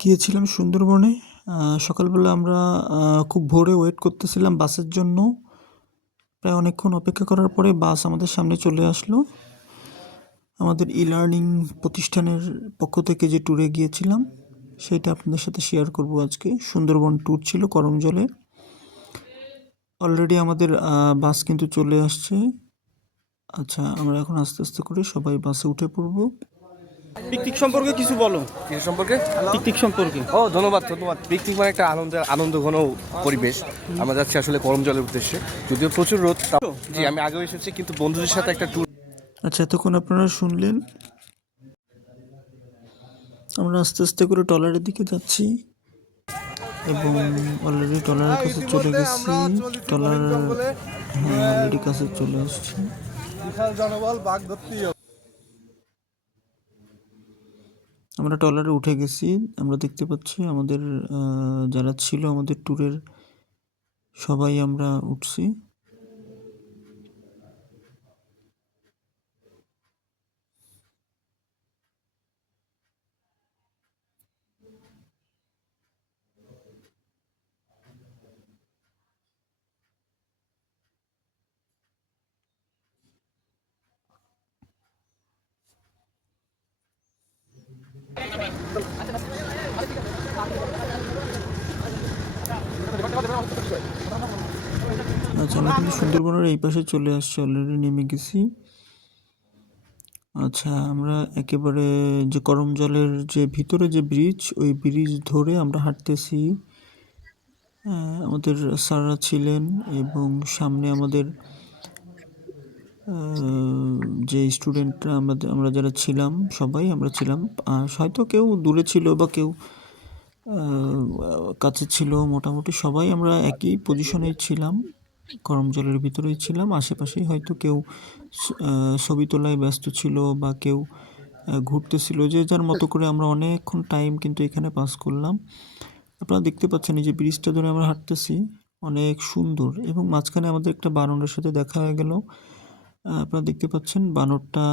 গিয়েছিলাম সুন্দরবনে। সকালবেলা আমরা খুব ভোরে ওয়েট করতেছিলাম বাসের জন্য। প্রায় অনেকক্ষণ অপেক্ষা করার পরে বাস আমাদের সামনে চলে আসলো। আমাদের ই-লার্নিং প্রতিষ্ঠানের পক্ষ থেকে যে ট্যুরে গিয়েছিলাম সেইটা আপনাদের সাথে শেয়ার করব আজকে। সুন্দরবন ট্যুর ছিল করমজলে। অলরেডি আমাদের বাস কিন্তু চলে আসছে। আচ্ছা, আমরা এখন আস্তে আস্তে করে সবাই বাসে উঠে পড়ব। পিকনিক সম্পর্কে কিছু বলো। কি সম্পর্কে? পিকনিক সম্পর্কে ধন্যবাদ। পিকনিক মানে একটা আনন্দ ঘন পরিবেশ। আমরা যাচ্ছি আসলে করমজলের উদ্দেশ্যে, যদিও প্রচুর রোদ। জি, আমি আগেও এসেছি, কিন্তু বন্ধুদের সাথে একটা ট্যুর। আচ্ছা, এতক্ষণ আপনারা শুনলেন। আমরা আস্তে আস্তে করে ট্রলারের দিকে যাচ্ছি এবং অলরেডি ট্রলারের কাছে চলে গেছি। ট্রলার অলরেডি কাছে চলে আসছে। আমরা ট্রলারে উঠে গেছি। আমরা দেখতে পাচ্ছি আমাদের যারা ছিল আমাদের ট্যুরের সবাই আমরা উঠছি। আচ্ছা, আমরা কিন্তু সুন্দরবনের এই পাশে চলে আসছি, অলরেডি নেমে গেছি। আচ্ছা, আমরা একেবারে যে করমজলের যে ভিতরে যে ব্রিজ, ওই ব্রিজ ধরে আমরা হাঁটতেছি। আমাদের স্যাররা ছিলেন এবং সামনে আমাদের যে স্টুডেন্টরা আমরা যারা ছিলাম সবাই আমরা ছিলাম। হয়তো কেউ দূরে ছিল বা কেউ কাছে ছিল, মোটামুটি সবাই আমরা একই পজিশনে ছিলাম, করমজলের ভিতরেই ছিলাম। আশেপাশেই হয়তো কেউ ছবি তোলায় ব্যস্ত ছিল বা কেউ ঘুরতেছিল, যে যার মতো করে। আমরা অনেকক্ষণ টাইম কিন্তু এখানে পাস করলাম। আপনারা দেখতে পাচ্ছেন এই যে ব্রিজটা ধরে আমরা হাঁটতেছি, অনেক সুন্দর। এবং মাঝখানে আমাদের একটা বানরের সাথে দেখা হয়ে গেল। আপনারা দেখতে পাচ্ছেন বানরটা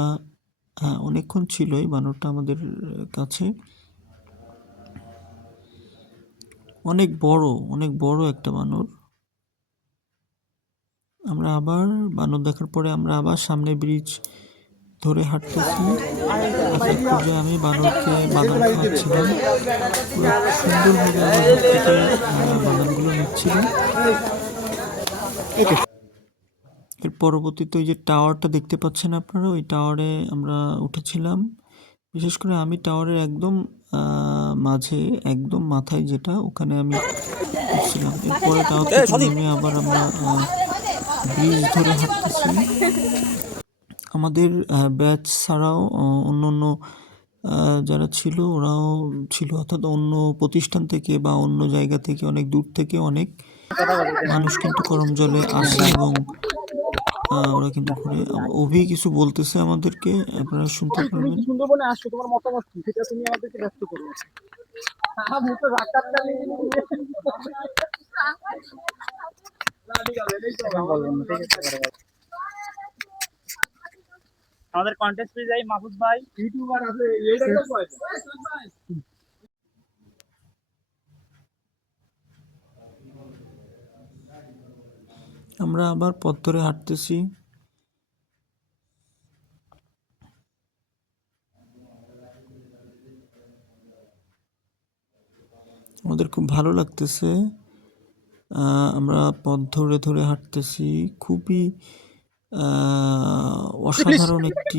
অনেকক্ষণ ছিল এই বানরটা আমাদের কাছে। অনেক বড় একটা বানর। আমরা আবার বানর দেখার পরে আমরা আবার সামনে ব্রিজ ধরে হাঁটতেছি। এক পর্যায়ে আমি বানরকে বাদাম খাওয়াচ্ছিলাম। সুন্দরভাবে আমার হাত থেকে বাদামগুলো নিচ্ছিল। এর পরবর্তীতে ওই যে টাওয়ারটা দেখতে পাচ্ছেন আপনারা, ওই টাওয়ারে আমরা উঠেছিলাম। বিশেষ করে আমি টাওয়ারের একদম মাঝে, একদম মাথায় যেটা, ওখানে আমি উঠছিলাম। এরপরে টাওয়ার থেকে নেমে আবার আমরা ব্রিজ ধরে হাঁটতেছি। আমাদের ব্যাচ ছাড়াও অন্য যারা ছিল ওরাও ছিল, অর্থাৎ অন্য প্রতিষ্ঠান থেকে বা অন্য জায়গা থেকে, অনেক দূর থেকে অনেক মানুষ কিন্তু করমজলে আসে এবং ওরা কিন্তু ঘুরে। অভি কিছু বলতেছে আমাদেরকে, আপনারা শুনতে পারবেন। সুন্দরবনে আসছো, তোমার মতামত কি সেটা তুমি আমাদেরকে ব্যক্ত করো। আমাদের কন্টেস্ট পেয়ে যাই মাহফুজ ভাই, ইউটিউবার আছে। আমরা আবার পথ ধরে হাঁটতেছি। আমাদের খুব ভালো লাগতেছে। আমরা পথ ধরে ধরে হাঁটতেছি। খুবই অসাধারণ একটি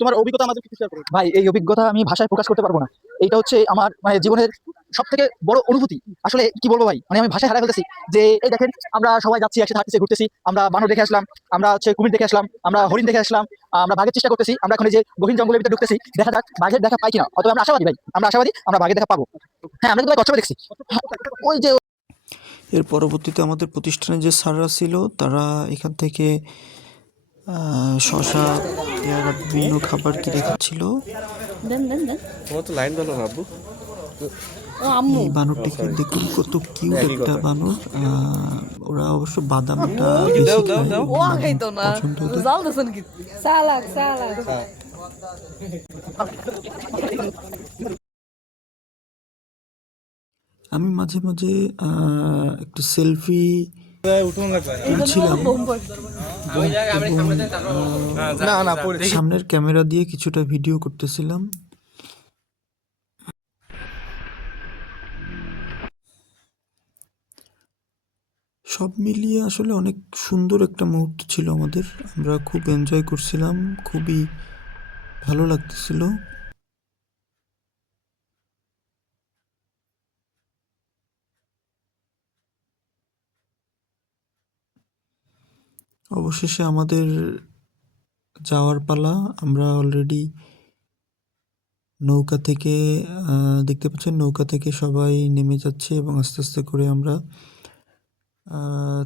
তোমার অভিজ্ঞতা আমাদের কিছু শেয়ার করো ভাই। এই অভিজ্ঞতা আমি ভাষায় প্রকাশ করতে পারবো না। এইটা হচ্ছে আমার মানে জীবনের সব থেকে বড় অনুভূতি। আসলে কি বলবো ভাই, মানে আমি ভাষায় হারাই ফেলতেছি। যে এই দেখেন, আমরা সবাই যাচ্ছি একসাথে, হাঁটতেছি, ঘুরতেছি। আমরা বানর দেখে আসলাম, আমরা হচ্ছে কুমির দেখে আসলাম, আমরা হরিণ দেখে আসলাম, আমরা বাঘের চেষ্টা করতেছি। আমরা এখন এই যে গহীন জঙ্গলের ভিতরে ঢুকতেছি, দেখা যাক বাঘের দেখা পাই কিনা। অথবা আমরা আশাবাদী ভাই, আমরা আশাবাদী আমরা বাঘের দেখা পাবো। হ্যাঁ, আমরা কিন্তু কচ্ছপে দেখছি। ওই যে এর পরবর্তীতে আমাদের প্রতিষ্ঠানে যে স্যাররা ছিল তারা এখান থেকে শশা, পেয়ারা, বিভিন্ন খাবার কিনে খাচ্ছিল। তোমার তো লাইন ভালো না আব্বু। এই বানরটিকে দেখুন, কত কিউট একটা বানর। ওরা অবশ্য বাদামটা বেশি খায়, বাদাম পছন্দ ওদের। আমি মাঝে মাঝে একটু সেলফি তুলছিলাম সামনের ক্যামেরা দিয়ে কিছুটা ভিডিও করতেছিলাম। সব মিলিয়ে আসলে অনেক সুন্দর একটা মুহূর্ত ছিল আমাদের। আমরা খুব এনজয় করছিলাম, খুবই ভালো লাগতেছিল। অবশেষে আমাদের যাওয়ার পালা। আমরা অলরেডি নৌকা থেকে দেখতে পাচ্ছেন নৌকা থেকে সবাই নেমে যাচ্ছে এবং আস্তে আস্তে করে আমরা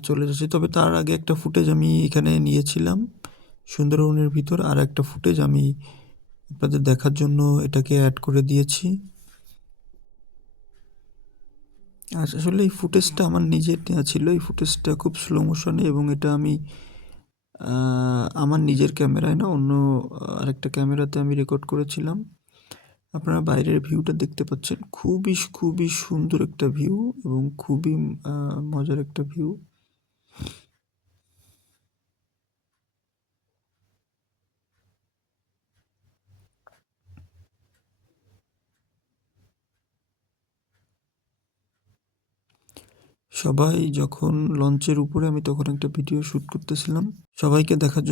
চলে যাচ্ছি। তবে তার আগে একটা ফুটেজ আমি এখানে নিয়েছিলাম সুন্দরবনের ভিতর, আর একটা ফুটেজ আমি আপনাদের দেখার জন্য এটাকে অ্যাড করে দিয়েছি। আসলে এই ফুটেজটা আমার নিজের নেওয়া ছিল। এই ফুটেজটা খুব স্লো মোশনে এবং এটা আমি আমার নিজের ক্যামেরায় না, অন্য আরেকটা ক্যামেরাতে আমি রেকর্ড করেছিলাম। আপনারা বাইরের ভিউটা দেখতে পাচ্ছেন, খুবই খুবই সুন্দর একটা ভিউ এবং খুবই মজার একটা ভিউ। সবাই যখন লঞ্চের উপরে, আমি তখন একটা ভিডিও শ্যুট করতেছিলাম সবাইকে দেখার জন্য।